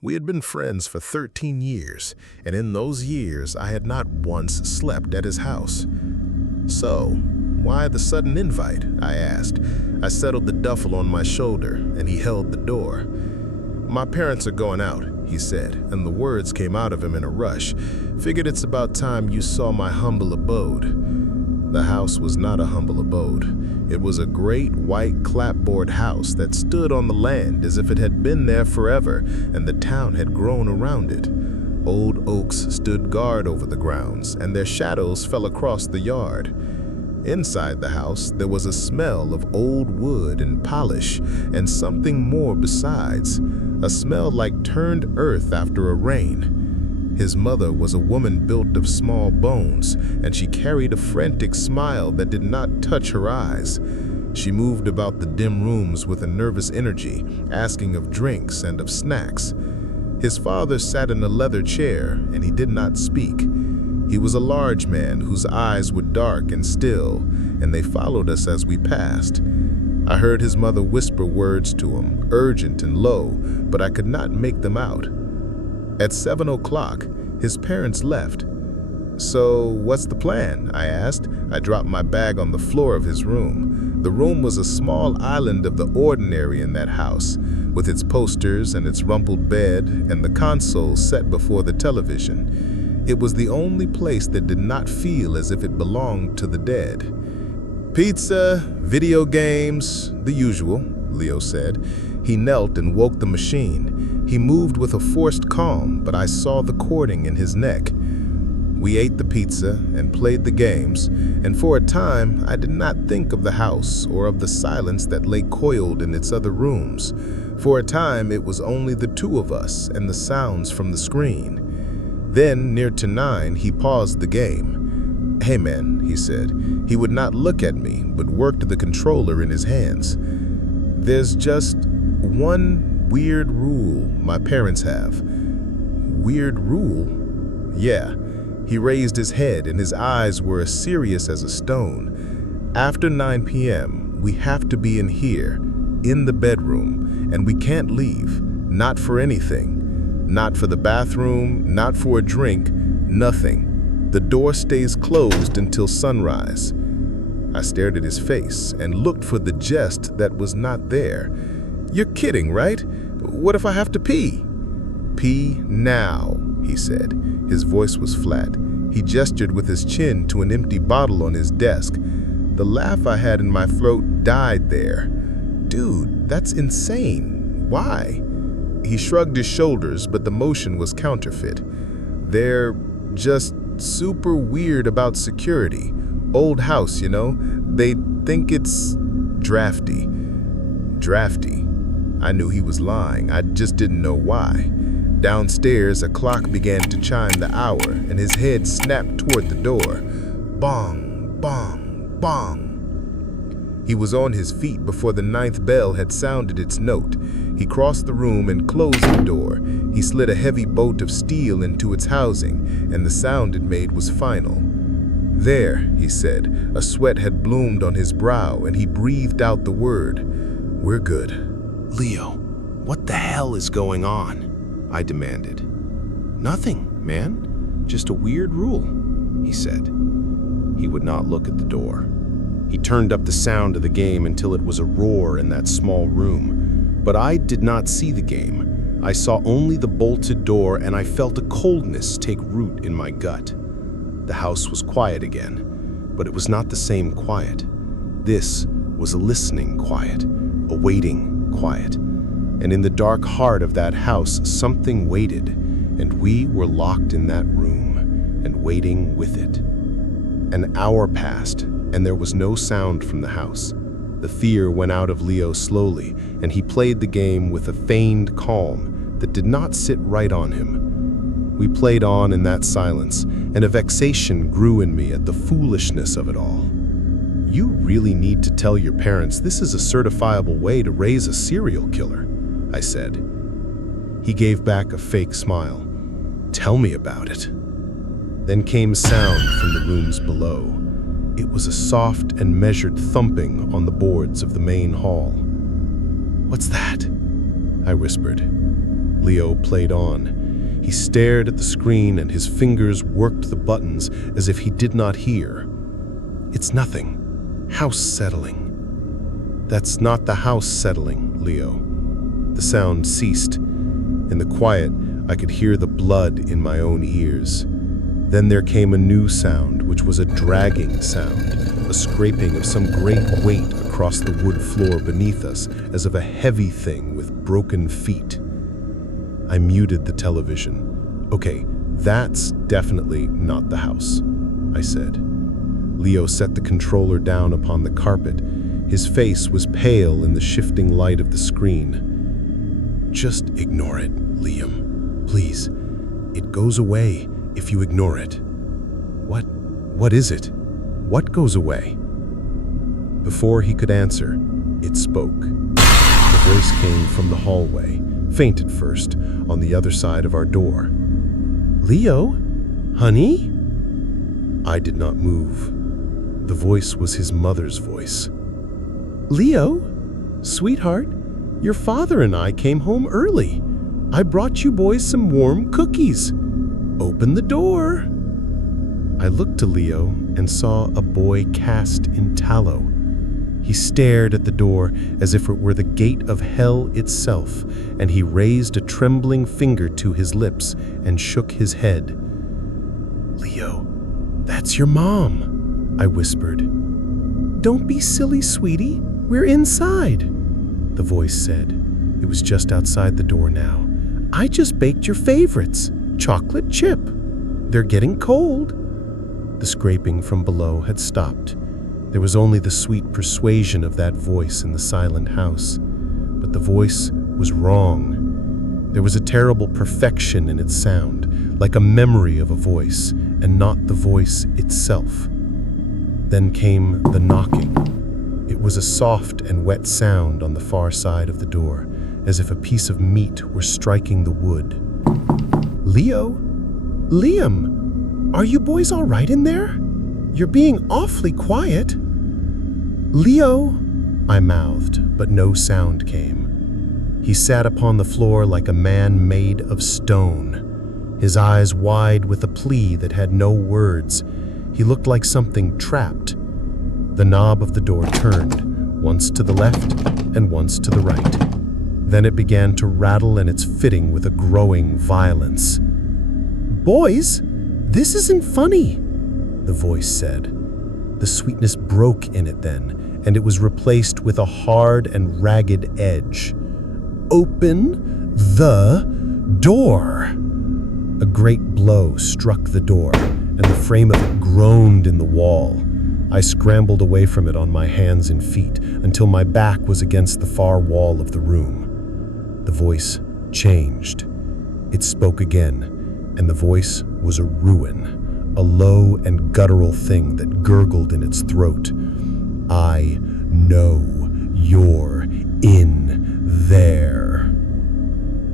We had been friends for 13 years, and in those years I had not once slept at his house. "So, why the sudden invite?" I asked. I settled the duffel on my shoulder, and he held the door. "My parents are going out," he said, and the words came out of him in a rush. "Figured it's about time you saw my humble abode." The house was not a humble abode. It was a great white clapboard house that stood on the land as if it had been there forever and the town had grown around it. Old oaks stood guard over the grounds, and their shadows fell across the yard. Inside the house, there was a smell of old wood and polish, and something more besides, a smell like turned earth after a rain. His mother was a woman built of small bones, and she carried a frantic smile that did not touch her eyes. She moved about the dim rooms with a nervous energy, asking of drinks and of snacks. His father sat in a leather chair, and he did not speak. He was a large man whose eyes were dark and still, and they followed us as we passed. I heard his mother whisper words to him, urgent and low, but I could not make them out. At 7 o'clock, his parents left. "So, what's the plan?" I asked. I dropped my bag on the floor of his room. The room was a small island of the ordinary in that house, with its posters and its rumpled bed and the console set before the television. It was the only place that did not feel as if it belonged to the dead. "Pizza, video games, the usual," Leo said. He knelt and woke the machine. He moved with a forced calm, but I saw the cording in his neck. We ate the pizza and played the games, and for a time I did not think of the house or of the silence that lay coiled in its other rooms. For a time it was only the two of us and the sounds from the screen. Then, near to 9, he paused the game. "Hey man," he said. He would not look at me, but worked the controller in his hands. "There's just one weird rule my parents have." "Weird rule?" "Yeah." He raised his head and his eyes were as serious as a stone. "After 9 p.m., we have to be in here, in the bedroom, and we can't leave, not for anything. Not for the bathroom, not for a drink, nothing. The door stays closed until sunrise." I stared at his face and looked for the jest that was not there. "You're kidding, right? What if I have to pee?" "Pee now," he said. His voice was flat. He gestured with his chin to an empty bottle on his desk. The laugh I had in my throat died there. "Dude, that's insane. Why?" He shrugged his shoulders, but the motion was counterfeit. "They're just super weird about security. Old house, you know? They think it's drafty." Drafty. I knew he was lying. I just didn't know why. Downstairs, a clock began to chime the hour, and his head snapped toward the door. Bong, bong, bong. He was on his feet before the 9th bell had sounded its note. He crossed the room and closed the door. He slid a heavy bolt of steel into its housing, and the sound it made was final. "There," he said. A sweat had bloomed on his brow, and he breathed out the word. "We're good." "Leo, what the hell is going on?" I demanded. "Nothing, man. Just a weird rule," he said. He would not look at the door. He turned up the sound of the game until it was a roar in that small room. But I did not see the game. I saw only the bolted door, and I felt a coldness take root in my gut. The house was quiet again, but it was not the same quiet. This was a listening quiet, a waiting quiet. And in the dark heart of that house, something waited, and we were locked in that room and waiting with it. An hour passed, and there was no sound from the house. The fear went out of Leo slowly, and he played the game with a feigned calm that did not sit right on him. We played on in that silence, and a vexation grew in me at the foolishness of it all. "You really need to tell your parents this is a certifiable way to raise a serial killer," I said. He gave back a fake smile. "Tell me about it." Then came sound from the rooms below. It was a soft and measured thumping on the boards of the main hall. "What's that?" I whispered. Leo played on. He stared at the screen and his fingers worked the buttons as if he did not hear. "It's nothing. House settling." "That's not the house settling, Leo." The sound ceased. In the quiet, I could hear the blood in my own ears. Then there came a new sound, which was a dragging sound, a scraping of some great weight across the wood floor beneath us, as of a heavy thing with broken feet. I muted the television. "Okay, that's definitely not the house," I said. Leo set the controller down upon the carpet. His face was pale in the shifting light of the screen. "Just ignore it, Liam. Please. It goes away if you ignore it." What is it? What goes away?" Before he could answer, it spoke. The voice came from the hallway, faint at first, on the other side of our door. "Leo? Honey?" I did not move. The voice was his mother's voice. "Leo? Sweetheart, your father and I came home early. I brought you boys some warm cookies. Open the door." I looked to Leo and saw a boy cast in tallow. He stared at the door as if it were the gate of hell itself, and he raised a trembling finger to his lips and shook his head. "Leo, that's your mom," I whispered. "Don't be silly, sweetie. We're inside," the voice said. It was just outside the door now. "I just baked your favorites, chocolate chip. They're getting cold." The scraping from below had stopped. There was only the sweet persuasion of that voice in the silent house. But the voice was wrong. There was a terrible perfection in its sound, like a memory of a voice, and not the voice itself. Then came the knocking. It was a soft and wet sound on the far side of the door, as if a piece of meat were striking the wood. "Leo? Liam? Are you boys all right in there? You're being awfully quiet." "Leo," I mouthed, but no sound came. He sat upon the floor like a man made of stone, his eyes wide with a plea that had no words. He looked like something trapped. The knob of the door turned, once to the left and once to the right. Then it began to rattle in its fitting with a growing violence. "Boys, this isn't funny," the voice said. The sweetness broke in it then, and it was replaced with a hard and ragged edge. "Open the door!" A great blow struck the door, and the frame of it groaned in the wall. I scrambled away from it on my hands and feet until my back was against the far wall of the room. The voice changed. It spoke again, and the voice was a ruin, a low and guttural thing that gurgled in its throat. "I know you're in there."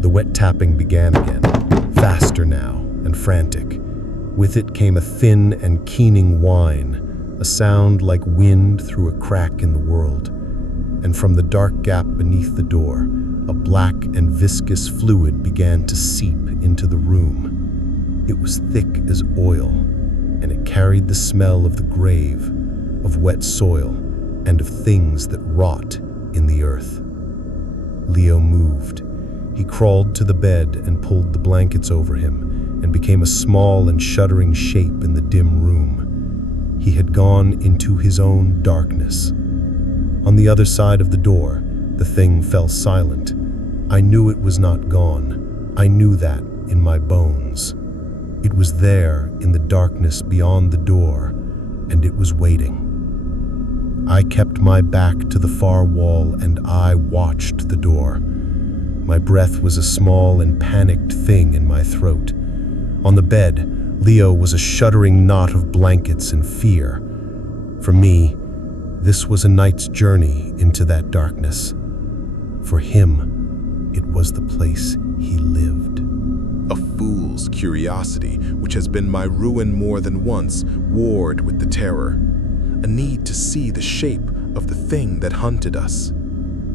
The wet tapping began again, faster now and frantic. With it came a thin and keening whine, a sound like wind through a crack in the world. And from the dark gap beneath the door, a black and viscous fluid began to seep into the room. It was thick as oil, and it carried the smell of the grave, of wet soil, and of things that rot in the earth. Leo moved. He crawled to the bed and pulled the blankets over him, and became a small and shuddering shape in the dim room. He had gone into his own darkness. On the other side of the door, the thing fell silent. I knew it was not gone. I knew that in my bones. It was there in the darkness beyond the door, and it was waiting. I kept my back to the far wall, and I watched the door. My breath was a small and panicked thing in my throat. On the bed, Leo was a shuddering knot of blankets and fear. For me, this was a night's journey into that darkness. For him, it was the place he lived. A fool's curiosity, which has been my ruin more than once, warred with the terror. A need to see the shape of the thing that hunted us.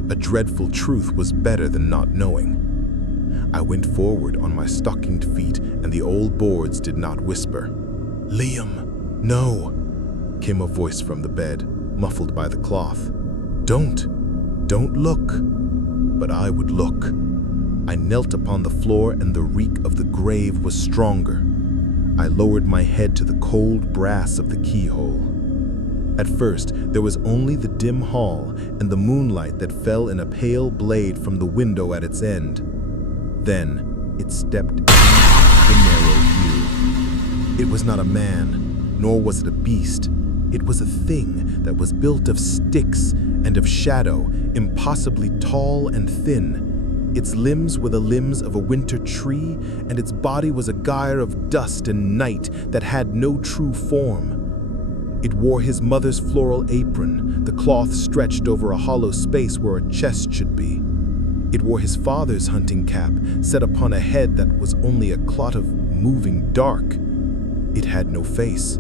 A dreadful truth was better than not knowing. I went forward on my stockinged feet, and the old boards did not whisper. "Liam, no," came a voice from the bed, muffled by the cloth. Don't look." But I would look. I knelt upon the floor, and the reek of the grave was stronger. I lowered my head to the cold brass of the keyhole. At first, there was only the dim hall and the moonlight that fell in a pale blade from the window at its end. Then, it stepped into the narrow view. It was not a man, nor was it a beast. It was a thing that was built of sticks and of shadow, impossibly tall and thin. Its limbs were the limbs of a winter tree, and its body was a gyre of dust and night that had no true form. It wore his mother's floral apron, the cloth stretched over a hollow space where a chest should be. It wore his father's hunting cap, set upon a head that was only a clot of moving dark. It had no face,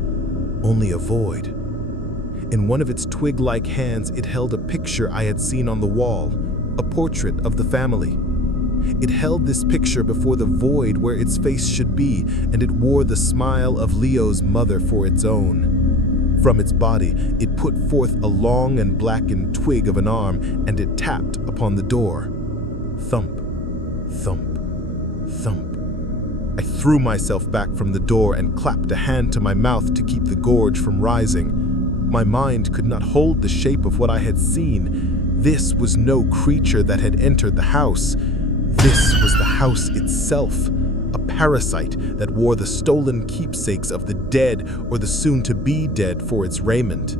only a void. In one of its twig-like hands, it held a picture I had seen on the wall, a portrait of the family. It held this picture before the void where its face should be, and it wore the smile of Leo's mother for its own. From its body, it put forth a long and blackened twig of an arm, and it tapped upon the door. Thump, thump, thump. I threw myself back from the door and clapped a hand to my mouth to keep the gorge from rising. My mind could not hold the shape of what I had seen. This was no creature that had entered the house. This was the house itself, a parasite that wore the stolen keepsakes of the dead or the soon-to-be dead for its raiment.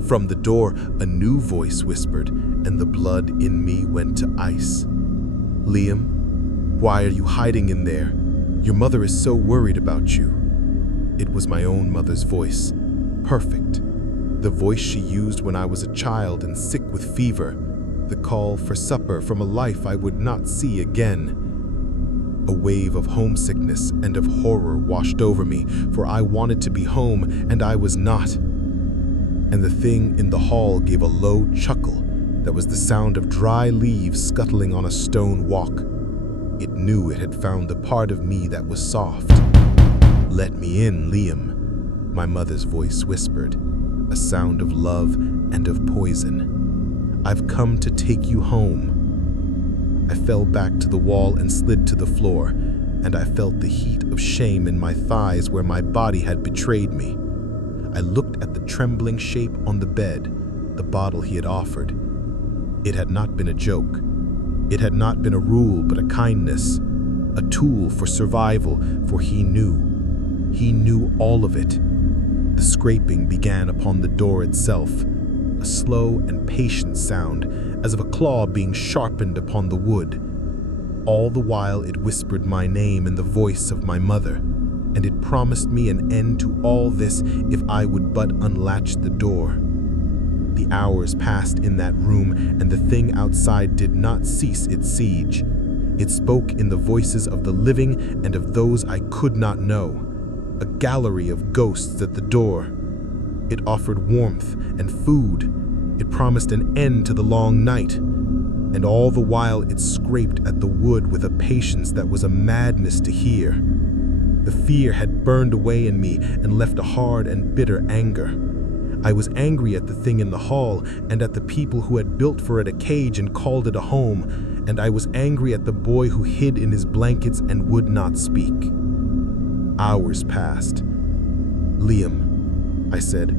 From the door, a new voice whispered, and the blood in me went to ice. "Liam, why are you hiding in there? Your mother is so worried about you." It was my own mother's voice, perfect. The voice she used when I was a child and sick with fever, the call for supper from a life I would not see again. A wave of homesickness and of horror washed over me, for I wanted to be home and I was not. And the thing in the hall gave a low chuckle that was the sound of dry leaves scuttling on a stone walk. It knew it had found the part of me that was soft. "Let me in, Liam," my mother's voice whispered, a sound of love and of poison. "I've come to take you home." I fell back to the wall and slid to the floor, and I felt the heat of shame in my thighs where my body had betrayed me. I looked at the trembling shape on the bed, the bottle he had offered. It had not been a joke. It had not been a rule, but a kindness, a tool for survival, for he knew all of it. The scraping began upon the door itself, a slow and patient sound, as of a claw being sharpened upon the wood. All the while it whispered my name in the voice of my mother, and it promised me an end to all this if I would but unlatch the door. The hours passed in that room, and the thing outside did not cease its siege. It spoke in the voices of the living and of those I could not know, a gallery of ghosts at the door. It offered warmth and food. It promised an end to the long night. And all the while it scraped at the wood with a patience that was a madness to hear. The fear had burned away in me and left a hard and bitter anger. I was angry at the thing in the hall and at the people who had built for it a cage and called it a home, and I was angry at the boy who hid in his blankets and would not speak. Hours passed. "Liam," I said.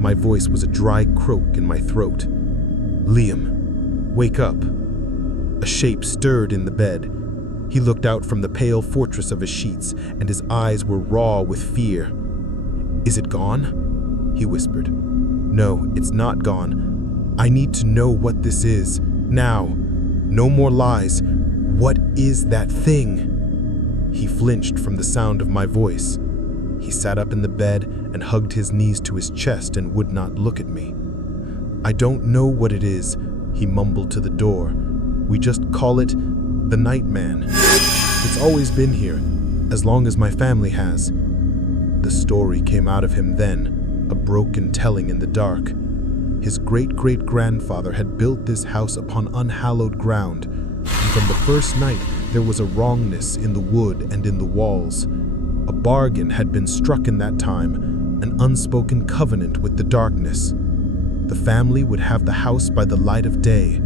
My voice was a dry croak in my throat. "Liam, wake up." A shape stirred in the bed. He looked out from the pale fortress of his sheets, and his eyes were raw with fear. "Is it gone?" he whispered. "No, it's not gone. I need to know what this is, now. No more lies. What is that thing?" He flinched from the sound of my voice. He sat up in the bed and hugged his knees to his chest and would not look at me. "I don't know what it is," he mumbled to the door. "We just call it the Nightman. It's always been here, as long as my family has." The story came out of him then, a broken telling in the dark. His great-great-grandfather had built this house upon unhallowed ground, and from the first night there was a wrongness in the wood and in the walls. A bargain had been struck in that time, an unspoken covenant with the darkness. The family would have the house by the light of day,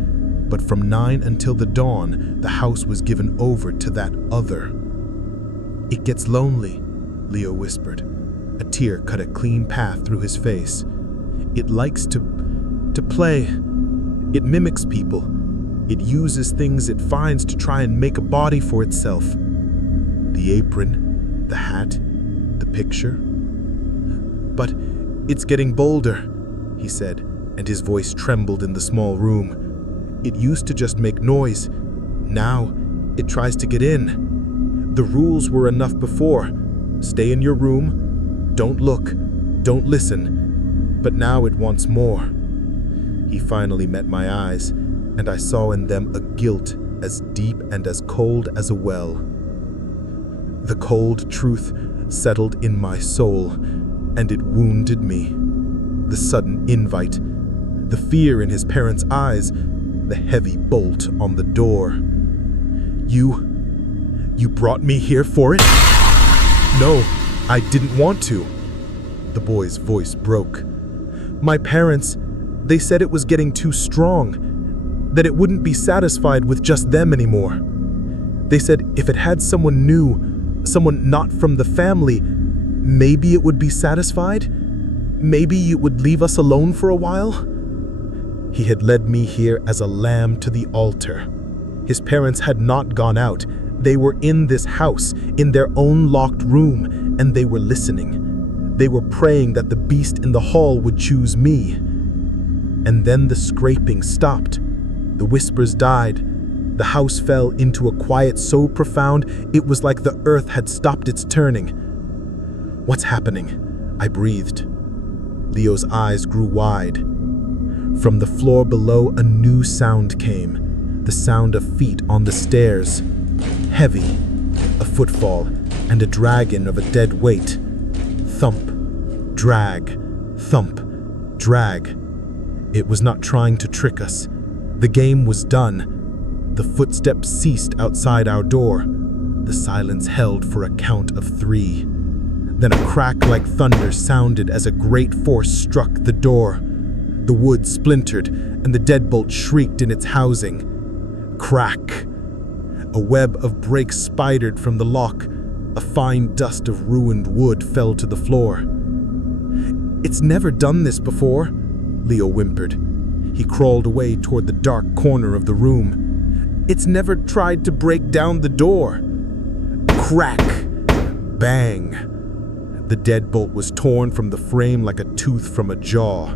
but from 9 until the dawn, the house was given over to that other. "It gets lonely," Leo whispered. A tear cut a clean path through his face. "It likes to play. It mimics people. It uses things it finds to try and make a body for itself. The apron, the hat, the picture. But it's getting bolder," he said, and his voice trembled in the small room. "It used to just make noise. Now it tries to get in. The rules were enough before. Stay in your room, don't look, don't listen. But now it wants more." He finally met my eyes, and I saw in them a guilt as deep and as cold as a well. The cold truth settled in my soul, and it wounded me. The sudden invite, the fear in his parents' eyes, the heavy bolt on the door. You brought me here for it?" "No, I didn't want to." The boy's voice broke. "My parents, they said it was getting too strong, that it wouldn't be satisfied with just them anymore. They said if it had someone new, someone not from the family, maybe it would be satisfied. Maybe it would leave us alone for a while." He had led me here as a lamb to the altar. His parents had not gone out. They were in this house, in their own locked room, and they were listening. They were praying that the beast in the hall would choose me. And then the scraping stopped. The whispers died. The house fell into a quiet so profound it was like the earth had stopped its turning. "What's happening?" I breathed. Leo's eyes grew wide. From the floor below, a new sound came, the sound of feet on the stairs. Heavy, a footfall, and a dragon of a dead weight. Thump, drag, thump, drag. It was not trying to trick us. The game was done. The footsteps ceased outside our door. The silence held for a count of 3. Then a crack like thunder sounded as a great force struck the door. The wood splintered, and the deadbolt shrieked in its housing. Crack! A web of breaks spidered from the lock. A fine dust of ruined wood fell to the floor. "It's never done this before," Leo whimpered. He crawled away toward the dark corner of the room. "It's never tried to break down the door." Crack! Bang! The deadbolt was torn from the frame like a tooth from a jaw.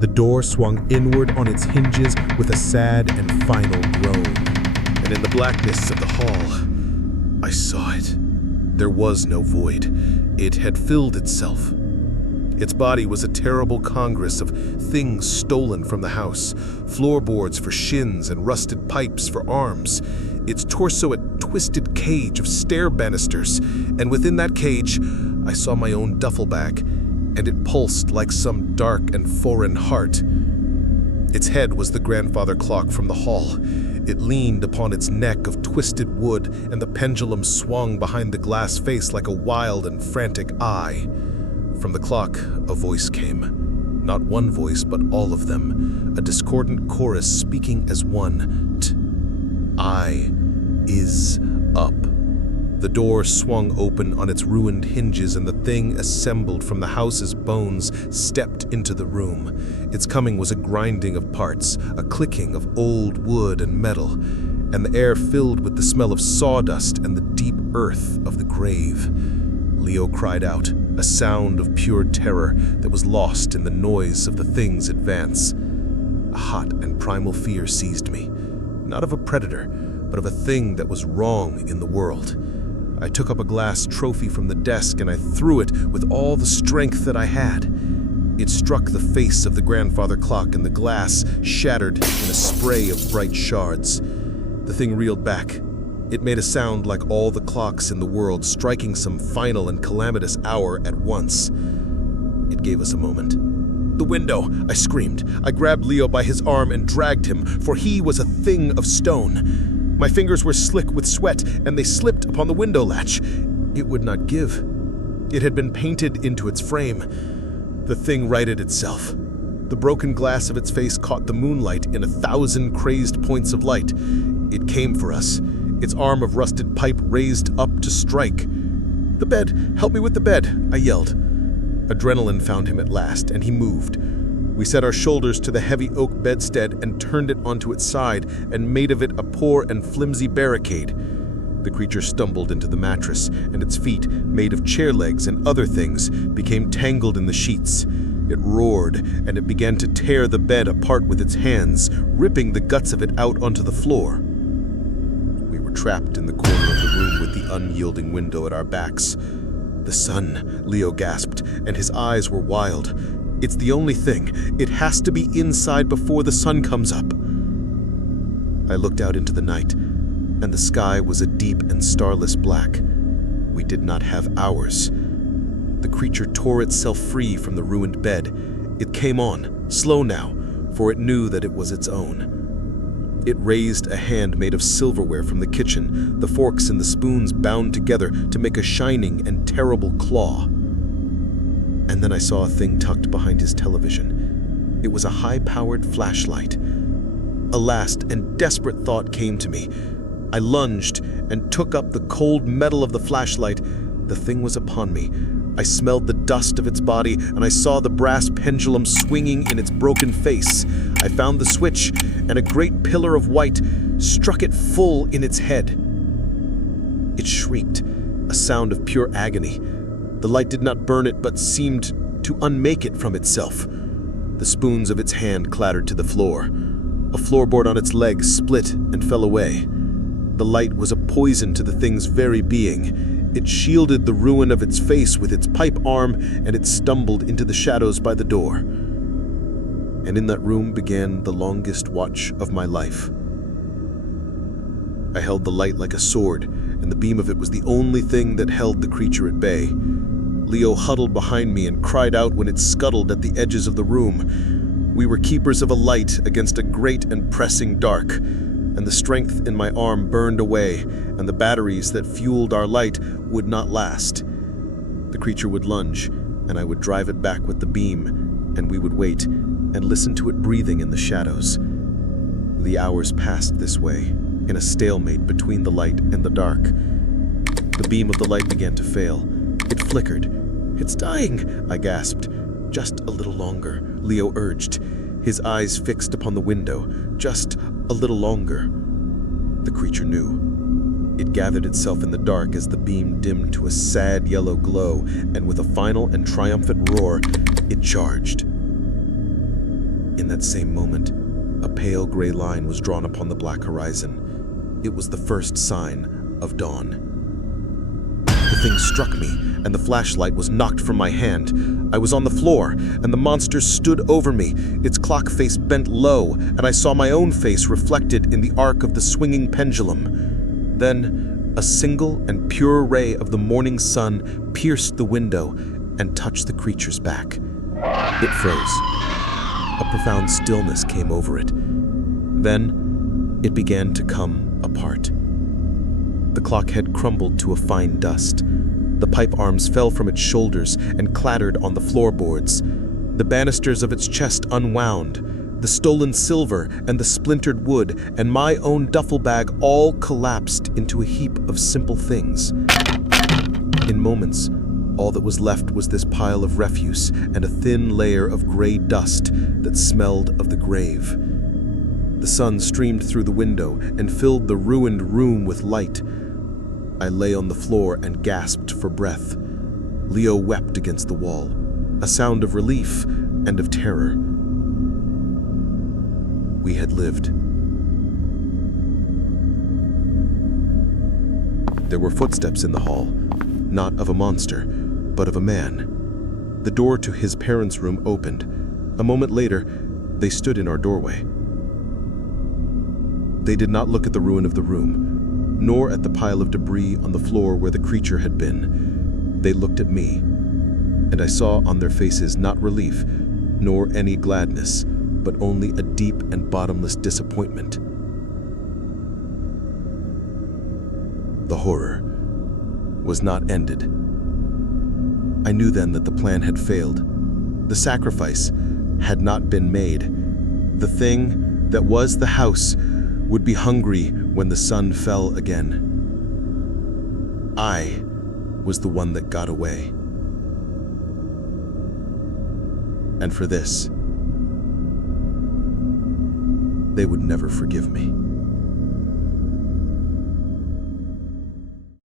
The door swung inward on its hinges with a sad and final groan. And in the blackness of the hall, I saw it. There was no void. It had filled itself. Its body was a terrible congress of things stolen from the house, floorboards for shins and rusted pipes for arms. Its torso a twisted cage of stair banisters, and within that cage, I saw my own duffel bag, and it pulsed like some dark and foreign heart. Its head was the grandfather clock from the hall. It leaned upon its neck of twisted wood, and the pendulum swung behind the glass face like a wild and frantic eye. From the clock, a voice came. Not one voice, but all of them. A discordant chorus speaking as one. I is up. The door swung open on its ruined hinges, and the thing assembled from the house's bones stepped into the room. Its coming was a grinding of parts, a clicking of old wood and metal, and the air filled with the smell of sawdust and the deep earth of the grave. Leo cried out, a sound of pure terror that was lost in the noise of the thing's advance. A hot and primal fear seized me, not of a predator, but of a thing that was wrong in the world. I took up a glass trophy from the desk and I threw it with all the strength that I had. It struck the face of the grandfather clock and the glass shattered in a spray of bright shards. The thing reeled back. It made a sound like all the clocks in the world striking some final and calamitous hour at once. It gave us a moment. "The window!" I screamed. I grabbed Leo by his arm and dragged him, for he was a thing of stone. My fingers were slick with sweat, and they slipped upon the window latch. It would not give. It had been painted into its frame. The thing righted itself. The broken glass of its face caught the moonlight in 1,000 crazed points of light. It came for us, its arm of rusted pipe raised up to strike. "The bed! Help me with the bed!" I yelled. Adrenaline found him at last, and he moved. We set our shoulders to the heavy oak bedstead and turned it onto its side and made of it a poor and flimsy barricade. The creature stumbled into the mattress, and its feet, made of chair legs and other things, became tangled in the sheets. It roared, and it began to tear the bed apart with its hands, ripping the guts of it out onto the floor. We were trapped in the corner of the room with the unyielding window at our backs. "The sun," Leo gasped, and his eyes were wild. "It's the only thing. It has to be inside before the sun comes up." I looked out into the night, and the sky was a deep and starless black. We did not have hours. The creature tore itself free from the ruined bed. It came on, slow now, for it knew that it was its own. It raised a hand made of silverware from the kitchen, the forks and the spoons bound together to make a shining and terrible claw. And then I saw a thing tucked behind his television. It was a high-powered flashlight. A last and desperate thought came to me. I lunged and took up the cold metal of the flashlight. The thing was upon me. I smelled the dust of its body, and I saw the brass pendulum swinging in its broken face. I found the switch, and a great pillar of white struck it full in its head. It shrieked, a sound of pure agony. The light did not burn it, but seemed to unmake it from itself. The spoons of its hand clattered to the floor. A floorboard on its legs split and fell away. The light was a poison to the thing's very being. It shielded the ruin of its face with its pipe arm, and it stumbled into the shadows by the door. And in that room began the longest watch of my life. I held the light like a sword, and the beam of it was the only thing that held the creature at bay. Leo huddled behind me and cried out when it scuttled at the edges of the room. We were keepers of a light against a great and pressing dark, and the strength in my arm burned away, and the batteries that fueled our light would not last. The creature would lunge, and I would drive it back with the beam, and we would wait and listen to it breathing in the shadows. The hours passed this way, in a stalemate between the light and the dark. The beam of the light began to fail. It flickered. "It's dying," I gasped. "Just a little longer," Leo urged, his eyes fixed upon the window. "Just a little longer." The creature knew. It gathered itself in the dark as the beam dimmed to a sad yellow glow, and with a final and triumphant roar, it charged. In that same moment, a pale gray line was drawn upon the black horizon. It was the first sign of dawn. The thing struck me, and the flashlight was knocked from my hand. I was on the floor, and the monster stood over me, its clock face bent low, and I saw my own face reflected in the arc of the swinging pendulum. Then, a single and pure ray of the morning sun pierced the window and touched the creature's back. It froze. A profound stillness came over it. Then, it began to come apart. The clock had crumbled to a fine dust. The pipe arms fell from its shoulders and clattered on the floorboards. The banisters of its chest unwound. The stolen silver and the splintered wood and my own duffel bag all collapsed into a heap of simple things. In moments, all that was left was this pile of refuse and a thin layer of gray dust that smelled of the grave. The sun streamed through the window and filled the ruined room with light. I lay on the floor and gasped for breath. Leo wept against the wall, a sound of relief and of terror. We had lived. There were footsteps in the hall, not of a monster, but of a man. The door to his parents' room opened. A moment later, they stood in our doorway. They did not look at the ruin of the room, nor at the pile of debris on the floor where the creature had been. They looked at me, and I saw on their faces not relief, nor any gladness, but only a deep and bottomless disappointment. The horror was not ended. I knew then that the plan had failed. The sacrifice had not been made. The thing that was the house would be hungry when the sun fell again. I was the one that got away. And for this, they would never forgive me.